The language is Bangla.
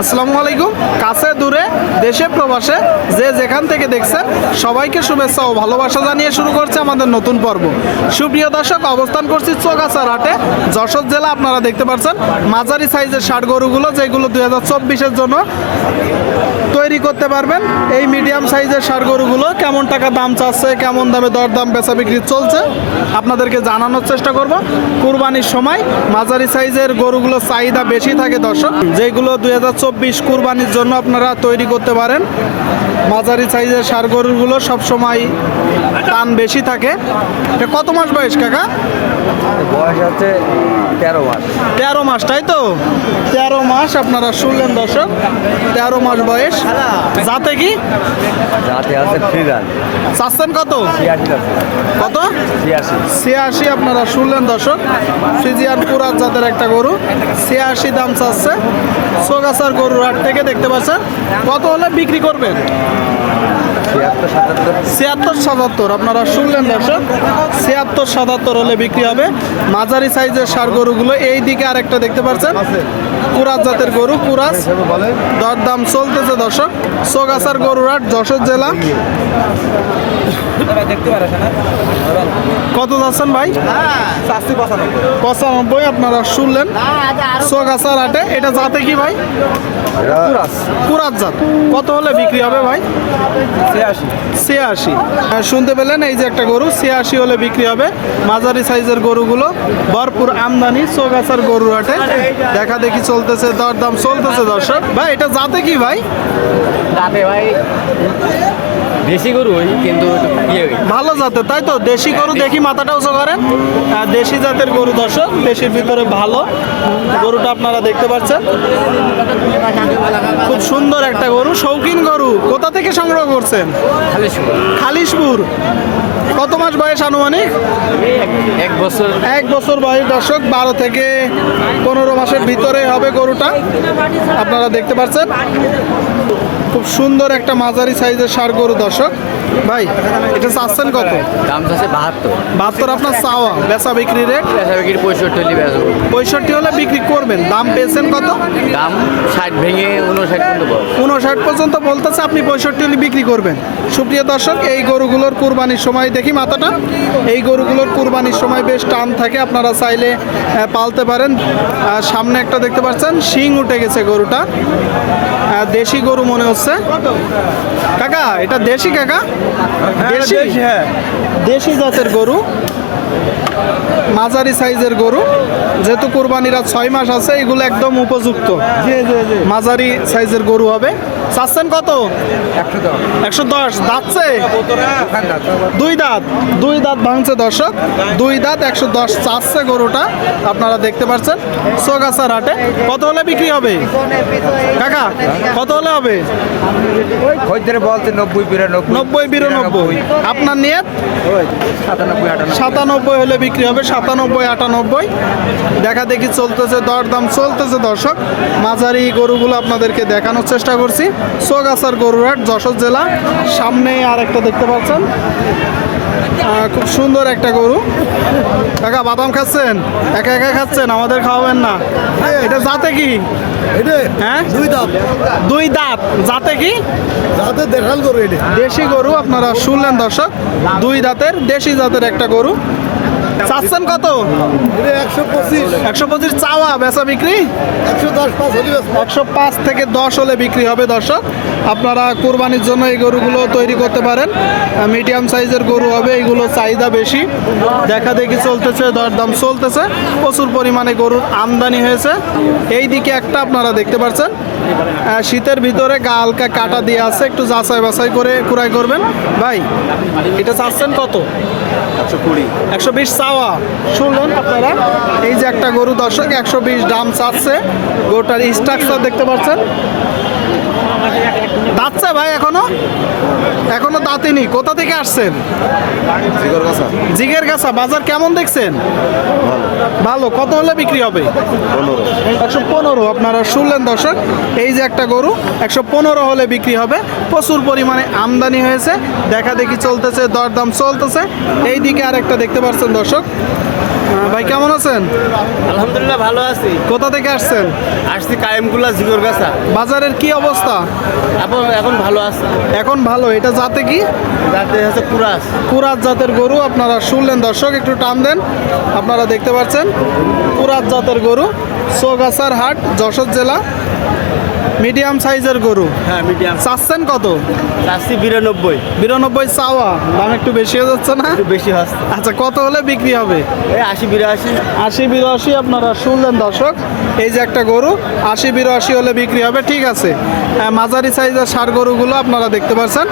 আসসালামু আলাইকুম। কাছে, দূরে, দেশে, প্রবাসে, যে যেখান থেকে দেখছেন, সবাইকে শুভেচ্ছা ও ভালোবাসা জানিয়ে শুরু করছে আমাদের নতুন পর্ব। সুপ্রিয় দর্শক, অবস্থান করছি চোগাছার হাটে যশোর জেলা আপনারা দেখতে পাচ্ছেন, মাঝারি সাইজের ষাট গরুগুলো, যেগুলো দুই হাজার চব্বিশের জন্য তৈরি করতে পারবেন। এই মিডিয়াম সাইজের সার গরুগুলো কেমন টাকা দাম চাচ্ছে, কেমন দামে দরদাম বেচা বিক্রি চলছে, আপনাদেরকে জানানোর চেষ্টা করব। কুরবানির সময় মাঝারি সাইজের গরুগুলো চাহিদা বেশি থাকে দর্শক। যেগুলো দুই হাজার চব্বিশ কুরবানির জন্য আপনারা তৈরি করতে পারেন। মাঝারি সাইজের সার গরুগুলো সবসময় টান বেশি থাকে। কত মাস বয়স কাকা? বয়স হচ্ছে তেরো মাস। তেরো মাস তাই তো? তেরো মাস আপনারা শুনলেন দর্শক। তেরো মাস বয়স। যাতে কি? যাতে আছে ফ্রিলান চাচ্ছেন কত? কত? ছিয়াশি। ছিয়াশি আপনারা শুনলেন দর্শক। ফ্রিজিয়ান পুরাত জাতের একটা গরু। ছিয়াশি দাম চাচ্ছে। সোগাছার গরুর হাট থেকে দেখতে পাচ্ছেন। কত হলে বিক্রি করবেন? ছিয়াত্তর সাতাত্তর? আপনারা শুনলেন দর্শক ছিয়াত্তর সাতাত্তর হলে বিক্রি হবে। মাঝারি সাইজের সার গরুগুলো এই দিকে আরেকটা দেখতে পাচ্ছেন। কুরাজ জাতের গরু কুরাজ দরদাম চলতেছে দর্শক। সোগাছার গরুরাট যশোর জেলা। কত যাচ্ছেন ভাই? পঁচানব্বই আপনারা শুনলেন। সোগাছার হাটে এটা জাতে কি ভাই? কুরাজ জাত। কত হলে বিক্রি হবে ভাই? ছিয়াশি। শুনতে পেলেন এই যে একটা গরু ছিয়াশি হলে বিক্রি হবে। মাঝারি সাইজের গরুগুলো ভরপুর আমদানি চৌগাছার গরুর আটে দেখা দেখি চলতেছে দরদাম চলতেছে দর্শক। ভাই এটা জাতে কি ভাই? ভাই দেশি গরু ওই কিন্তু ইয়ে ভালো জাতের তাই তো? দেশি গরু দেখি মাথাটা উঁচু করেন। দেশি জাতের গরু দর্শক দেশির ভিতরে ভালো। গরুটা আপনারা দেখতে পাচ্ছেন। খুব সুন্দর একটা গরু শৌখিন গরু। কোথা থেকে সংগ্রহ করছেন? খালিশপুর। কত মাস বয়স আনুমানিক? এক বছর। এক বছর বয়স দর্শক বারো থেকে পনেরো মাসের ভিতরে হবে গরুটা। আপনারা দেখতে পাচ্ছেন। খুব সুন্দর একটা মাঝারি সাইজের সার গরু দর্শক। ভাই এটা চাচ্ছেন কত? দাম আছে বাহাত্তর। বাহাত্তর আপনার চাওয়া বেচা বিক্রি রেট? পেশা বিক্রি পঁয়ষট্টি হলে পঁয়ষট্টি হলে বিক্রি করবেন। দাম পেয়েছেন কত? দাম ষাট ভেঙে উনষাট পর্যন্ত উনষাট পর্যন্ত বলতেছে আপনি পঁয়ষট্টি হলে বিক্রি করবেন। সুপ্রিয় দর্শক এই গরুগুলোর কুরবানির সময় দেখি মাথাটা। এই গরুগুলোর কুরবানির সময় বেশ টান থাকে আপনারা চাইলে পালতে পারেন। সামনে একটা দেখতে পাচ্ছেন শিং উঠে গেছে গরুটা। দেশি গরু মনে হচ্ছে। কাকা এটা দেশি কাকা? দেশি হ্যাঁ। দেশি জাতের গরু। মাঝারি সাইজের গরু যেহেতু কোরবানিরা ছয় মাস আছে এগুলো একদম উপযুক্ত। মাঝারি সাইজের গরু হবে। চাচ্ছেন কত? একশো দশ। দাঁতছে? দুই দাঁত। দুই দাঁত ভাঙছে দর্শক। দুই দাঁত একশো দশ চাচ্ছে গরুটা। আপনারা দেখতে পাচ্ছেন। সোগাছার হাটে কত হলে বিক্রি হবে? কাকা কত হলে হবে? নব্বই বিরানব্বই। নব্বই বিরানব্বই। আপনার নিয়ে সাতানব্বই হলে বিক্রি হবে সাতানব্বই আটানব্বই। দেখা দেখি চলতেছে দরদাম চলতেছে দর্শক। মাঝারি গরুগুলো আপনাদেরকে দেখানোর চেষ্টা করছি। সোগাছার গরুরহাট যশোর জেলা। সামনে আর একটা দেখতে পাচ্ছেন। খুব সুন্দর একটা গরু। কাকা বাদাম খাচ্ছেন? একা একা খাচ্ছেন? আমাদের খাওয়াবেন না। এটা জাতে কি? হ্যাঁ? দুই দাঁত। দুই দাঁত। জাতে কি? দেখাল করো এটা। দেশি গরু আপনারা শুনলেন দর্শক। দুই দাঁতের দেশি জাতের একটা গরু। চাচ্ছেন কত? একশো পঁচিশ। একশো পঁচিশ চাওয়া বেচা বিক্রি? একশো দশ পাঁচ হলে একশো পাঁচ থেকে দশ হলে বিক্রি হবে দর্শক। আপনারা কোরবানির জন্য এই গরুগুলো তৈরি করতে পারেন। মিডিয়াম সাইজের গরু হবে এইগুলো চাহিদা বেশি। দেখা দেখি চলতেছে দরদাম চলতেছে। প্রচুর পরিমাণে গরুর আমদানি হয়েছে। এই দিকে একটা আপনারা দেখতে পাচ্ছেন। শীতের ভিতরে গা হালকা কাটা দিয়ে আছে একটু যাচাই বাছাই করে কুড়াই করবেন। ভাই এটা চাচ্ছেন কত? একশো কুড়ি। একশো বিশ চাওয়া। শুনলেন আপনারা? এই যে একটা গরু দর্শক, একশো বিশ দাম চাচ্ছে। গরুটার স্ট্রাকচার দেখতে পাচ্ছেন? দাঁতছে ভাই এখনও? এখনও দাঁতিনি কোথা থেকে আসছেন? জিগের গাছা বাজার কেমন দেখছেন? ভালো। কত হলে বিক্রি হবে? একশো পনেরো। আপনারা শুনলেন দর্শক এই যে একটা গরু একশো পনেরো হলে বিক্রি হবে। প্রচুর পরিমাণে আমদানি হয়েছে। দেখা দেখি চলতেছে দরদাম চলতেছে। এই দিকে আর একটা দেখতে পাচ্ছেন দর্শক। ভাই কেমন আছেন? আলহামদুলিল্লাহ ভালো আছি। কোথা থেকে আসছেন? আসছি কায়েমকুলা জিগর গাছা বাজারের কি অবস্থা? এখন এখন ভালো আছে। এখন ভালো এটা জাতে কি? যাতে হচ্ছে কুরাস। কুরাত জাতের গরু আপনারা শুনলেন দর্শক একটু টান দেন আপনারা দেখতে পাচ্ছেন। কুরাত জাতের গরু সোগাছার হাট যশোর জেলা। মিডিয়াম সাইজের গরু? হ্যাঁ মিডিয়াম। চাচ্ছেন কত? চাচ্ছি বিরানব্বই। বিরানব্বই চাওয়া। দাম একটু বেশি হয়ে যাচ্ছে না? একটু বেশি হচ্ছে। আচ্ছা কত হলে বিক্রি হবে? এই আশি বিরাশি। আশি বিরাশি আপনারা শুনলেন দর্শক। এই যে একটা গরু আশি বিরাশি হলে বিক্রি হবে ঠিক আছে। হ্যাঁ মাঝারি সাইজের সার গরুগুলো আপনারা দেখতে পাচ্ছেন।